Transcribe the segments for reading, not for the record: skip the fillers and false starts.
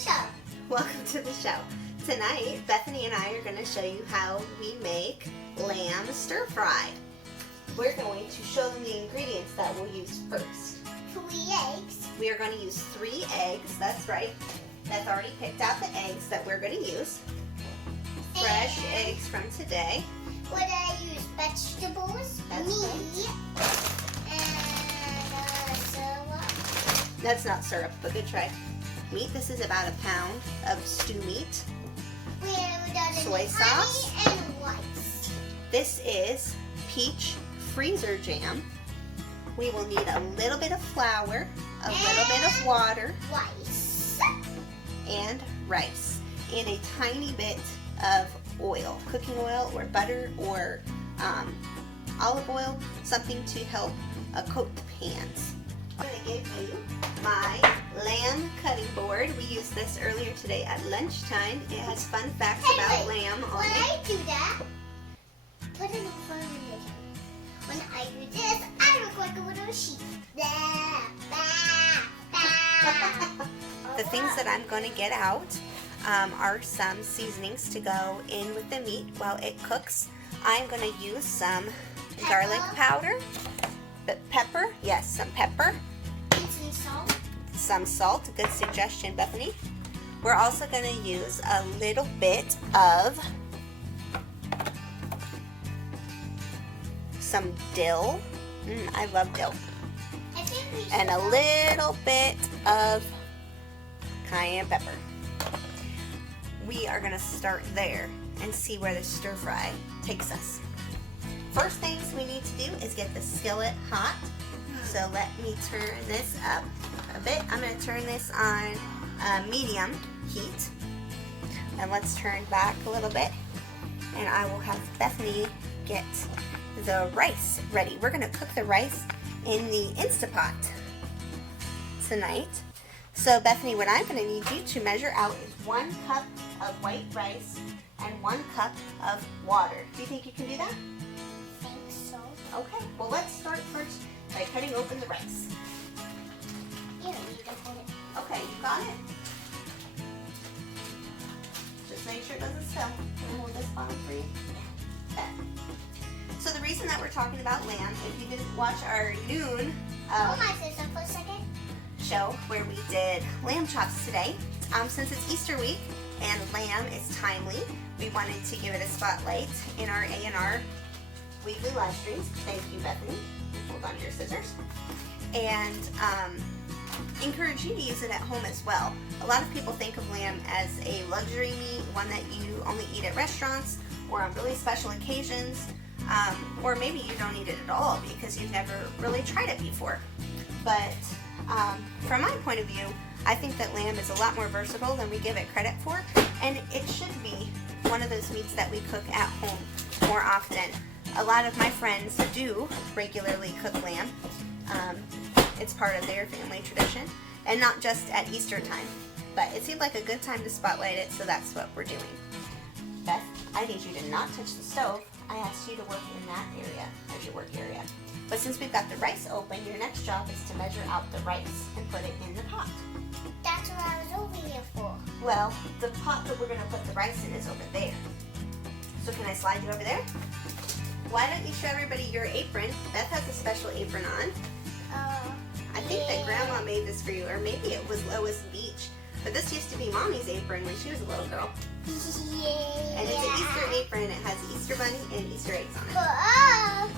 show. Welcome to the show. Tonight, Bethany and I are going to show you how we make lamb stir fry. We're going to show them the ingredients that we'll use first. 3 eggs. We are going to use 3 eggs, that's right. Beth already picked out the eggs that we're going to use. Fresh eggs from today. Would I use vegetables, That's meat, and syrup? That's not syrup, but good try. Meat, this is about 1 pound of stew meat. Soy sauce. Honey and rice. This is peach freezer jam. We will need a little bit of flour, a little bit of water, Rice. and rice, and a tiny bit of oil, cooking oil or butter or olive oil, something to help coat the pans. I'm going to give you my lamb cutting board. We used this earlier today at lunchtime. It has fun facts about lamb on When it. I do that, put it in front of me. When I do this, I look like a little sheep. The things that I'm going to get out are some seasonings to go in with the meat while it cooks. I'm going to use some garlic powder, pepper, yes, some pepper, And some salt. some salt, a good suggestion, Bethany. We're also going to use a little bit of some dill. I love dill. I think we should And a little bit of cayenne pepper. We are going to start there and see where the stir fry takes us. First things we need to do is get the skillet hot. So let me turn this up a bit. I'm going to turn this on medium heat. And let's turn back a little bit. And I will have Bethany get the rice ready. We're going to cook the rice in the Instapot tonight. So Bethany, what I'm going to need you to measure out is 1 cup of white rice and 1 cup of water. Do you think you can do that? I think so. Okay, well let's start first by cutting open the rice. You don't need to hold it. Okay, you got it? Just make sure it doesn't spill. Can I hold this bottom for you? Okay. So the reason that we're talking about lamb, if you didn't watch our noon Hold my sister for a second. show where we did lamb chops today, since it's Easter week and lamb is timely, we wanted to give it a spotlight in our ANR weekly live streams. Thank you, Bethany. Hold on to your scissors. And encourage you to use it at home as well. A lot of people think of lamb as a luxury meat, one that you only eat at restaurants or on really special occasions, or maybe you don't eat it at all because you've never really tried it before. But from my point of view, I think that lamb is a lot more versatile than we give it credit for, and it should be one of those meats that we cook at home more often. A lot of my friends do regularly cook lamb. It's part of their family tradition, and not just at Easter time. But it seemed like a good time to spotlight it, so that's what we're doing. Beth, I need you to not touch the stove. I asked you to work in that area as your work area. But since we've got the rice open, your next job is to measure out the rice and put it in the pot. That's what I was over here for. Well, the pot that we're going to put the rice in is over there. So can I slide you over there? Why don't you show everybody your apron? Beth has a special apron on. I think that Grandma made this for you, or maybe it was Lois Beach. But this used to be Mommy's apron when she was a little girl. Yeah. And it's an Easter apron. It has Easter bunny and Easter eggs on it. Whoa!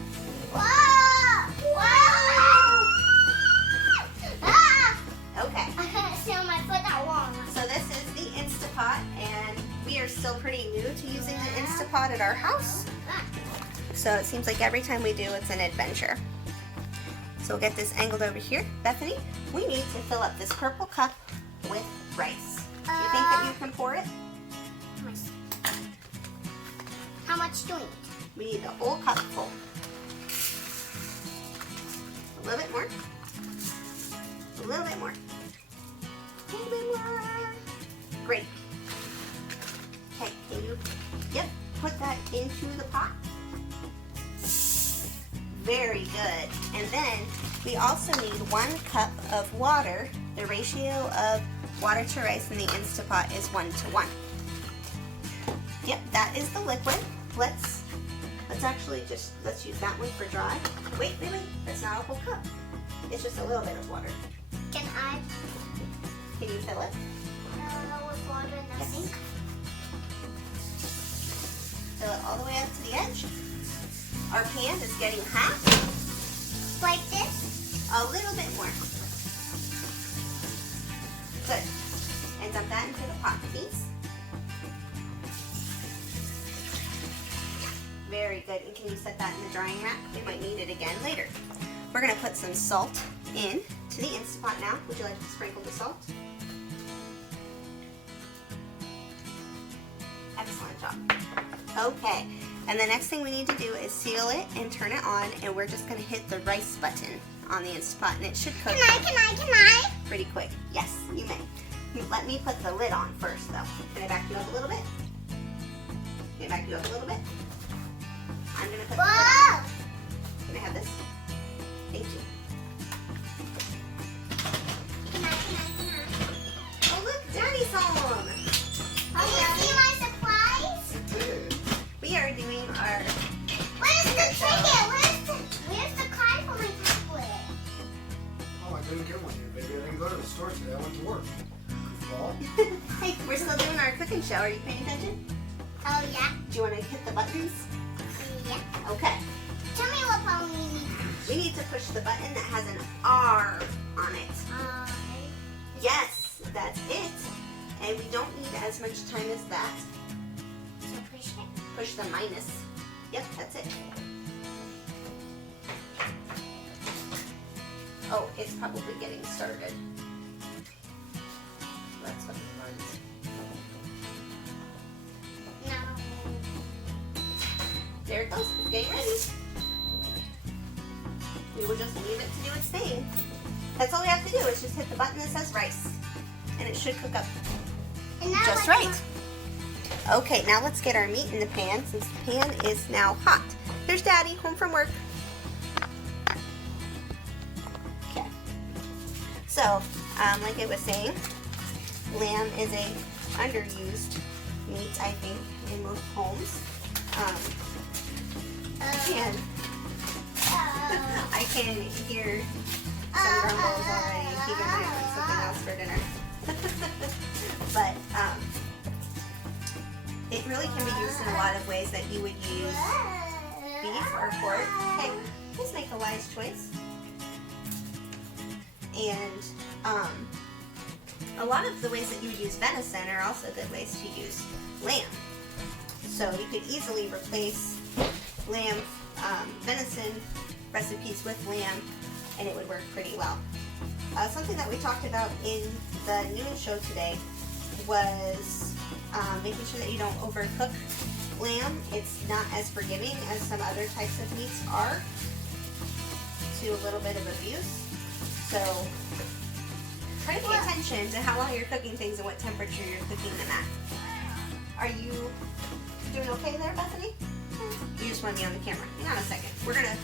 Whoa! Whoa! Ah! Okay. I can't see on my foot that long. So this is the Instapot, and we are still pretty new to using the Instapot at our house. So it seems like every time we do, it's an adventure. So we'll get this angled over here. Bethany, we need to fill up this purple cup with rice. Do you think that you can pour it? How much do we need? We need the whole cup full. A little bit more. A little bit more. A little bit more. Great. Okay, can you, put that into the pot. Very good. And then we also need 1 cup of water, the ratio of water to rice in the Instapot is 1:1. Yep, that is the liquid. Let's actually let's use that one for dry. Wait, that's not a whole cup. It's just a little bit of water. Can you fill it? with water in the Yes. sink? Fill it all the way up to the edge. Our pan is getting hot. Like this? A little bit more. Good. And dump that into the pot, please. Very good. And can you set that in the drying rack? We might need it again later. We're going to put some salt in to the Instapot now. Would you like to sprinkle the salt? Excellent job. Okay. And the next thing we need to do is seal it and turn it on, and we're just going to hit the rice button on the Instapot, and it should cook Can I? pretty quick. Yes, you may. Let me put the lid on first, though. Can I back you up a little bit? Can I back you up a little bit? I'm going to put the lid on. Whoa! Can I have this? Thank you. Can I? Oh, look, Daddy's home. Can you see my supplies? We are doing our... Where's the ticket? Where's the card for my tablet? Oh, I couldn't get one here, baby. I didn't go to the store today. I went to work. Well, Hey, we're still doing our cooking show. Are you paying attention? Oh, yeah? Do you want to hit the buttons? Yeah. Okay. Tell me what phone we need. We need to push the button that has an R on it. Yes, that's it. And we don't need as much time as that. So push it. Push the minus. Yep, that's it. Oh, it's probably getting started. That's what it was. No. There it goes. It's getting ready. We will just leave it to do its thing. That's all we have to do is just hit the button that says rice. And it should cook up And now just right. Okay, now let's get our meat in the pan since the pan is now hot. Here's Daddy, home from work. Okay. So, like I was saying, lamb is a underused meat, I think, in most homes. And I can hear some grumbles already. Keegan might want something else for dinner. But it really can be used in a lot of ways that you would use beef or pork. Hey, please make a wise choice. And a lot of the ways that you would use venison are also good ways to use lamb. So you could easily replace lamb, venison recipes with lamb, and it would work pretty well. Something that we talked about in the noon show today was making sure that you don't overcook lamb. It's not as forgiving as some other types of meats are to a little bit of abuse. So try to pay attention to how long you're cooking things and what temperature you're cooking them at. Are you doing okay there, Bethany? You just want to be on the camera. Hang on a second. We're going to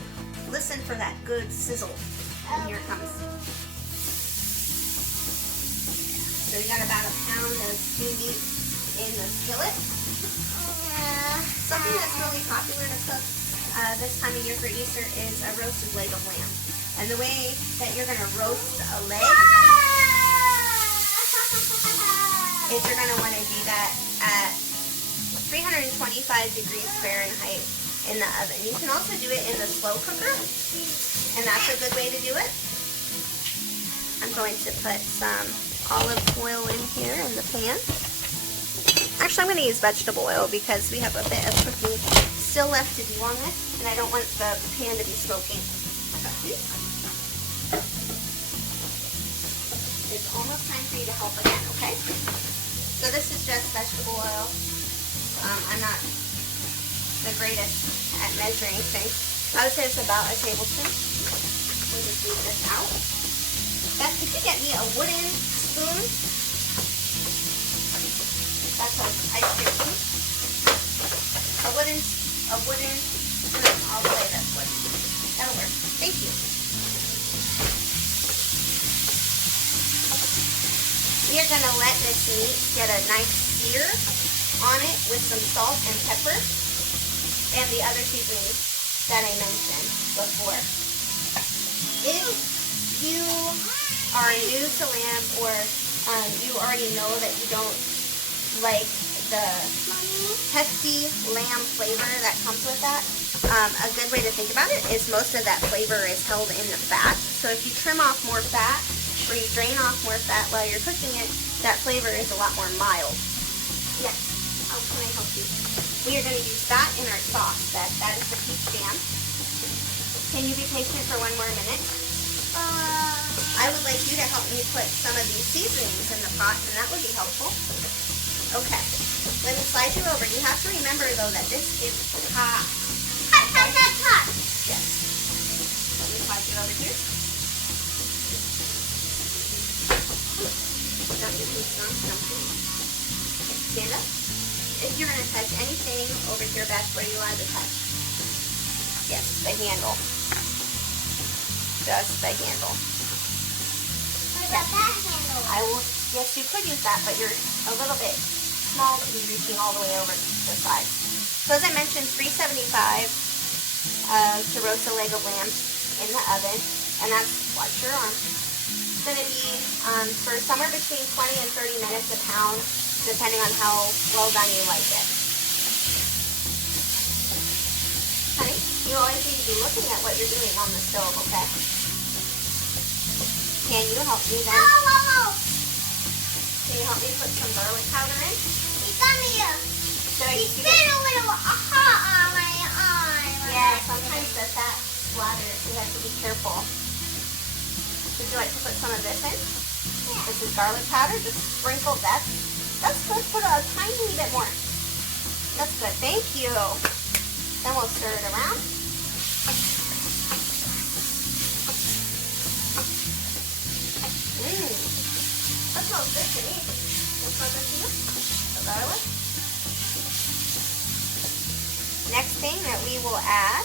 listen for that good sizzle. And here it comes. So we got about a pound of steamed meat in the skillet. Something that's really popular to cook this time of year for Easter is a roasted leg of lamb. And the way that you're going to roast a leg is you're going to want to do that at 325 degrees Fahrenheit in the oven. You can also do it in the slow cooker, and that's a good way to do it. I'm going to put some olive oil in here in the pan. Actually, I'm going to use vegetable oil because we have a bit of cooking still left to do on this, and I don't want the pan to be smoking. It's almost time for you to help again, okay? So this is just vegetable oil. I'm not the greatest at measuring things. I would say it's about a tablespoon. We'll just leave this out. Beth, could you get me a wooden spoon? That's an ice cream spoon. A wooden spoon. I'll play this one. That'll work. Thank you. We are going to let this meat get a nice sear on it with some salt and pepper and the other seasonings that I mentioned before. If you are new to lamb, or you already know that you don't like the hefty lamb flavor that comes with that, a good way to think about it is most of that flavor is held in the fat. So if you trim off more fat, or you drain off more fat while you're cooking it, that flavor is a lot more mild. Yes, how can I help you? We are going to use that in our sauce. That is the peach jam. Can you be patient for one more minute? I would like you to help me put some of these seasonings in the pot, and that would be helpful. Okay, let me slide you over. You have to remember, though, that this is hot. Hot. Yes. Let me slide you over here. Don't get too strong. Okay, stand up. If you're going to touch anything over here, Beth, where you allowed to touch? Yes, the handle. Just the handle. What about that handle? I will. Yes, you could use that, but you're a little bit small to be reaching all the way over the side. So as I mentioned, 375 to roast a leg of lamb in the oven, and that's watch your arm. It's going to be for somewhere between 20 and 30 minutes a pound, depending on how well done you like it. Honey, you always need to be looking at what you're doing on the stove, okay? Can you help me then? Oh. Can you help me put some garlic powder in? You got me It's been a little hot on my arm. Yeah, sometimes the fat splatters. You have to be careful. Would you like to put some of this in? Yeah. This is garlic powder. Just sprinkle that. That's good. Put a tiny bit more. That's good. Thank you. Then we'll stir it around. That smells good to me. That smells good to you? The garlic. Next thing that we will add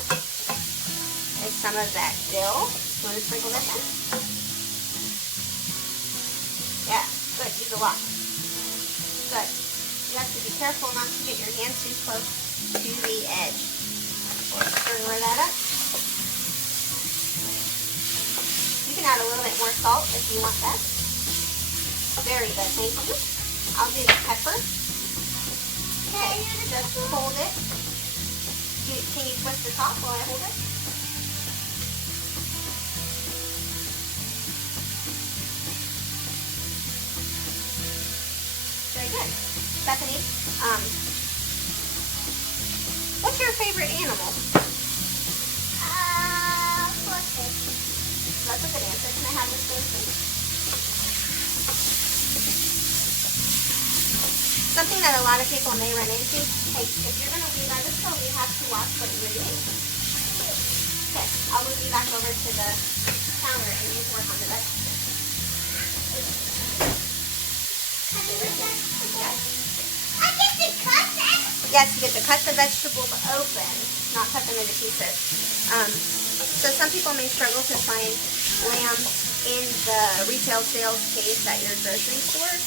is some of that dill. You want to sprinkle this in? Yeah, good. Use a lot. Good. You have to be careful not to get your hand too close to the edge. We'll stir that up. You can add a little bit more salt if you want that. Very good, thank you. I'll do the pepper. Okay, just hold it. Can you twist the top while I hold it? Very good. Bethany, what's your favorite animal? Horses. That's a good answer. Can I have this spoon, please? Something that a lot of people may run into, hey, if you're going to leave on the stove, you have to watch what you're doing. Okay, I'll move you back over to the counter and you can work on the vegetables. I get to cut them? Yes, you get to cut the vegetables open, not cut them into pieces. So some people may struggle to find lamb in the retail sales case at your grocery store.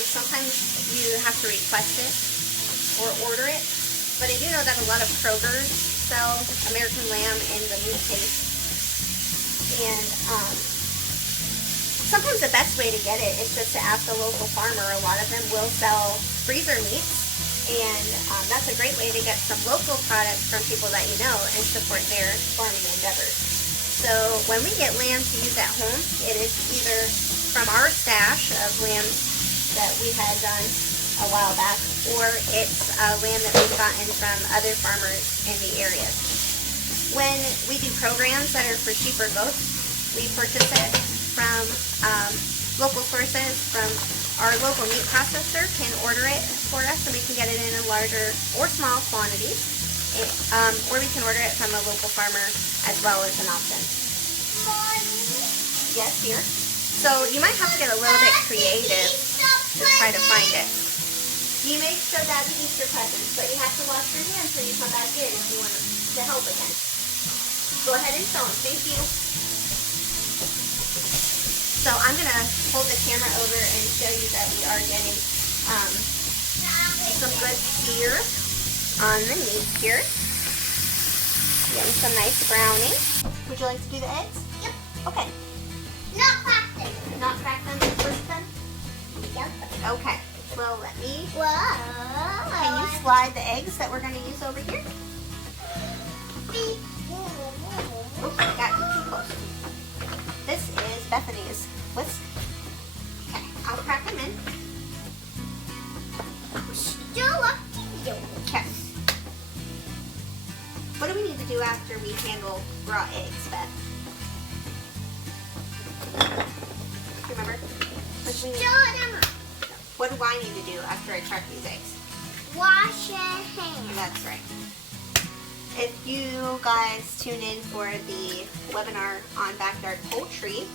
Sometimes you have to request it or order it. But I do know that a lot of Kroger's sell American lamb in the meat case. And sometimes the best way to get it is just to ask a local farmer. A lot of them will sell freezer meats. And that's a great way to get some local products from people that you know and support their farming endeavors. So when we get lamb to use at home, it is either from our stash of lambs that we had done a while back, or it's lamb that we've gotten from other farmers in the area. When we do programs that are for sheep or goats, we purchase it from local sources. From our local meat processor can order it for us, and we can get it in a larger or small quantities. Or we can order it from a local farmer as well as an option. Yes, here. So you might have to get a little bit creative to try to find it. You make sure Daddy eats your presents, but you have to wash your hands when you come back in if you want to help again. Go ahead and show them. Thank you. So I'm going to hold the camera over and show you that are getting some good sear on the meat here. Getting some nice browning. Would you like to do the eggs? Yep. Okay. Not crack them. Not crack them first then? Yep. Okay. Well, let me... Whoa. Can you slide the eggs that we're going to use over here? Oops, I got too close. This is Bethany's. Okay, I'll crack them in. Still up to you. Okay. What do we need to do after we handle raw eggs, Beth? Do you remember? What do I need to do after I crack these eggs? Wash your hands. That's right. If you guys tune in for the webinar on backyard poultry,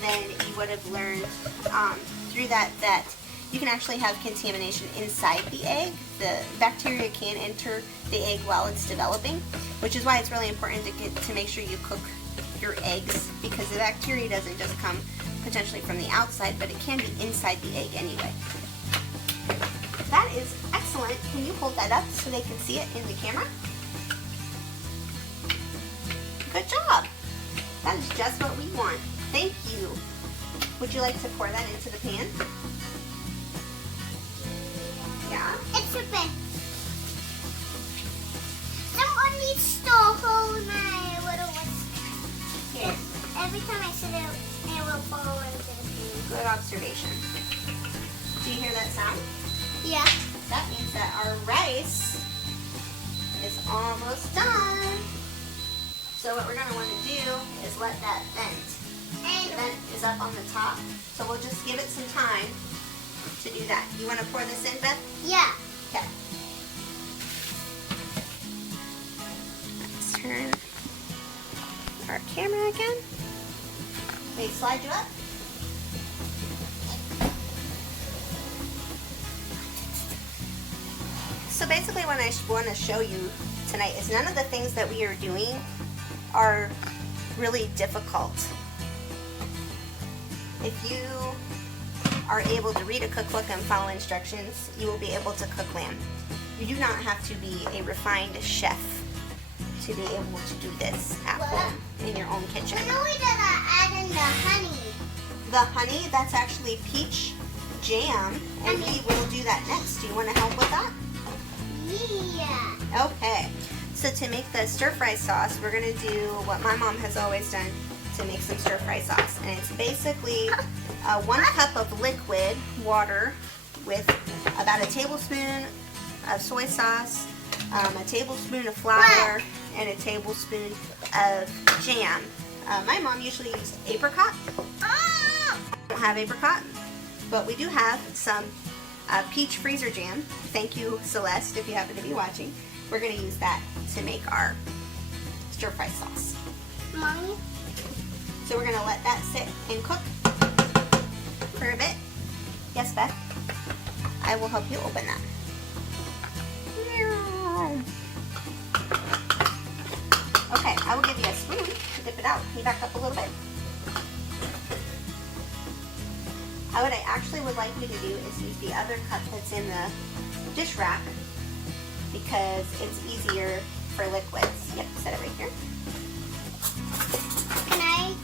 then you would have learned through that you can actually have contamination inside the egg. The bacteria can enter the egg while it's developing, which is why it's really important to make sure you cook your eggs, because the bacteria doesn't just come potentially from the outside, but it can be inside the egg anyway. That is excellent. Can you hold that up so they can see it in the camera? Good job. That is just what we want. Thank you. Would you like to pour that into the pan? Yeah. It's a bit. Someone needs to hold my little whisk. Here. Every time I sit it will fall into the pan. Good observation. Do you hear that sound? Yeah. That means that our rice is almost done. So what we're going to want to do is let that vent. The vent is up on the top, so we'll just give it some time to do that. You want to pour this in, Beth? Yeah. Okay. Let's turn our camera again. Wait, slide you up. So basically what I want to show you tonight is none of the things that we are doing are really difficult. If you are able to read a cookbook and follow instructions, you will be able to cook lamb. You do not have to be a refined chef to be able to do this at home in your own kitchen. I know we gotta add in the honey. The honey, that's actually peach jam, and we will do that next. Do you want to help with that? Yeah. Okay, so to make the stir-fry sauce, we're going to do what my mom has always done to make some stir-fry sauce. And it's basically 1 cup of liquid water with about a tablespoon of soy sauce, a tablespoon of flour, and a tablespoon of jam. My mom usually used apricot. I don't have apricot, but we do have some peach freezer jam. Thank you, Celeste, if you happen to be watching. We're going to use that to make our stir-fry sauce. Mommy? So we're going to let that sit and cook for a bit. Yes, Beth? I will help you open that. Okay, I will give you a spoon to dip it out. Can you back up a little bit? What I actually would like you to do is use the other cup that's in the dish rack because it's easier for liquids. Yep, set it right here.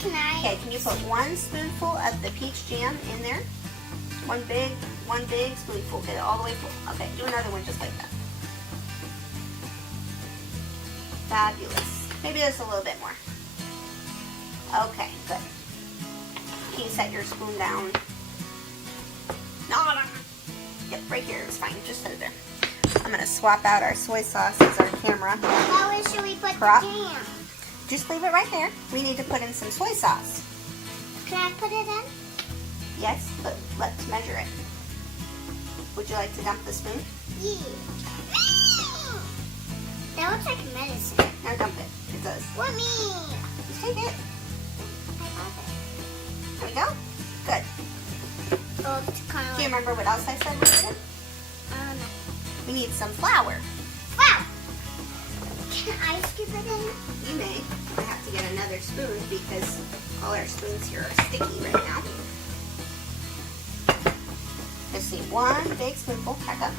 Can I? Okay, can you put 1 spoonful of the peach jam in there? One big spoonful. Get it all the way full. Okay, do another one just like that. Fabulous. Maybe just a little bit more. Okay, good. Can you set your spoon down? No. Yep, right here is fine. Just set it there. I'm going to swap out our soy sauce as our camera. Where should we put Prop. the jam? Just leave it right there. We need to put in some soy sauce. Can I put it in? Yes, but let's measure it. Would you like to dump the spoon? Yeah. That looks like medicine. Now dump it. It does. What me? Just take it. I got it. There we go. Good. Oh, it's kind of Do you remember what else I said we needed? I don't know. We need some flour. Wow. Can I scoop it in? You may. I have to get another spoon because all our spoons here are sticky right now. Just see 1 big spoonful, back up.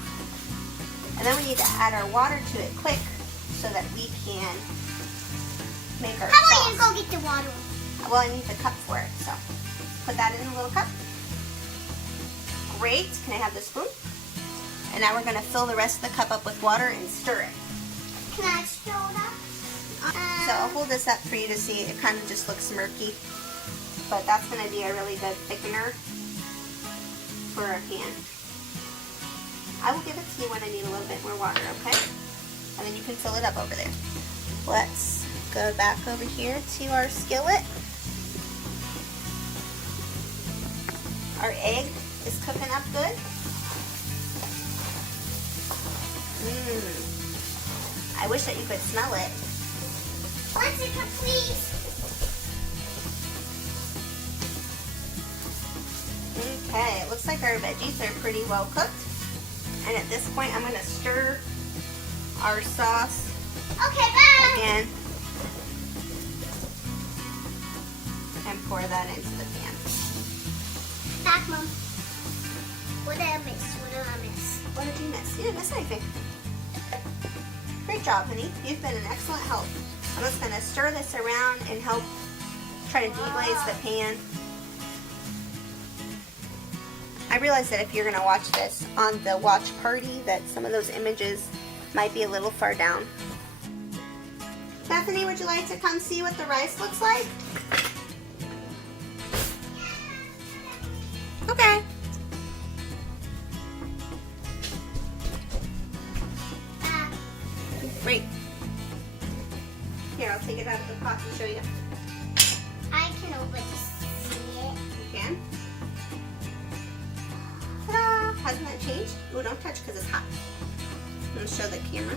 And then we need to add our water to it quick so that we can make our How sauce. about you go get the water? Well, I need the cup for it, so put that in a little cup. Great. Can I have the spoon? And now we're going to fill the rest of the cup up with water and stir it. Can I stir it up? So I'll hold this up for you to see. It kind of just looks murky, but that's going to be a really good thickener for our pan. I will give it to you when I need a little bit more water, okay? And then you can fill it up over there. Let's go back over here to our skillet. Our egg is cooking up good. I wish that you could smell it. Once it completes. Okay, it looks like our veggies are pretty well cooked. And at this point, I'm going to stir our sauce Okay, bye. again and pour that into the pan. Back, Mom. What did I miss? What did I miss? What did you miss? You didn't miss anything. Great job, honey. You've been an excellent help. I'm just going to stir this around and help try to deglaze the pan. I realize that if you're going to watch this on the watch party, that some of those images might be a little far down. Bethany, would you like to come see what the rice looks like? Okay. Back. Great. Here, I'll take it out of the pot and show you. I can already see it. You can. Ta-da! Hasn't that changed? Oh, don't touch because it's hot. I'm going to show the camera.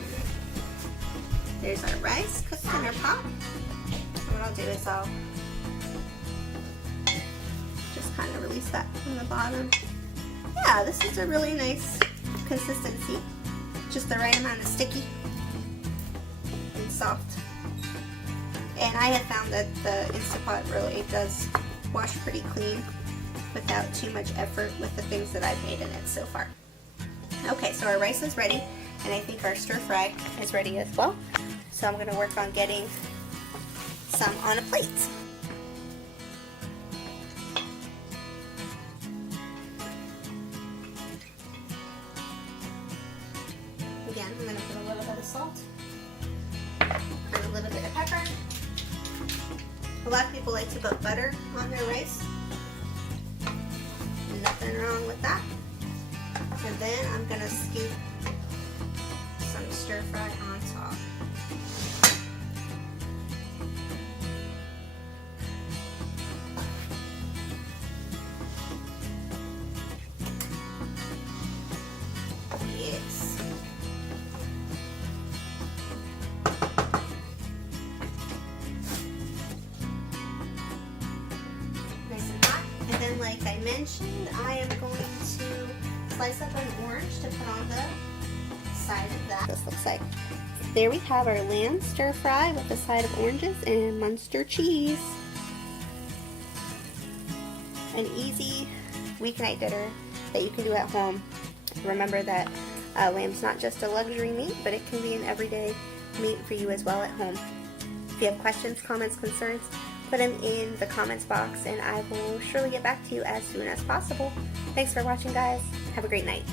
There's our rice cooked in our pot. And what I'll do is I'll just kind of release that from the bottom. Yeah, this is a really nice consistency. Just the right amount of sticky and soft. And I have found that the Instant Pot really does wash pretty clean without too much effort with the things that I've made in it so far. Okay, so our rice is ready, and I think our stir fry is ready as well. So I'm going to work on getting some on a plate. Again, I'm going to put a little bit of salt and a little bit of pepper. A lot of people like to put butter on their rice. Nothing wrong with that. And then I'm going to scoop some stir fry on top. Yes. Nice and hot. And then, like I mentioned, I am going to slice up an orange to put on the side of that. This looks like. There we have our lamb stir fry with a side of oranges and Munster cheese. An easy weeknight dinner that you can do at home. Remember that lamb's not just a luxury meat, but it can be an everyday meat for you as well at home. If you have questions, comments, concerns, put them in the comments box and I will surely get back to you as soon as possible. Thanks for watching, guys. Have a great night.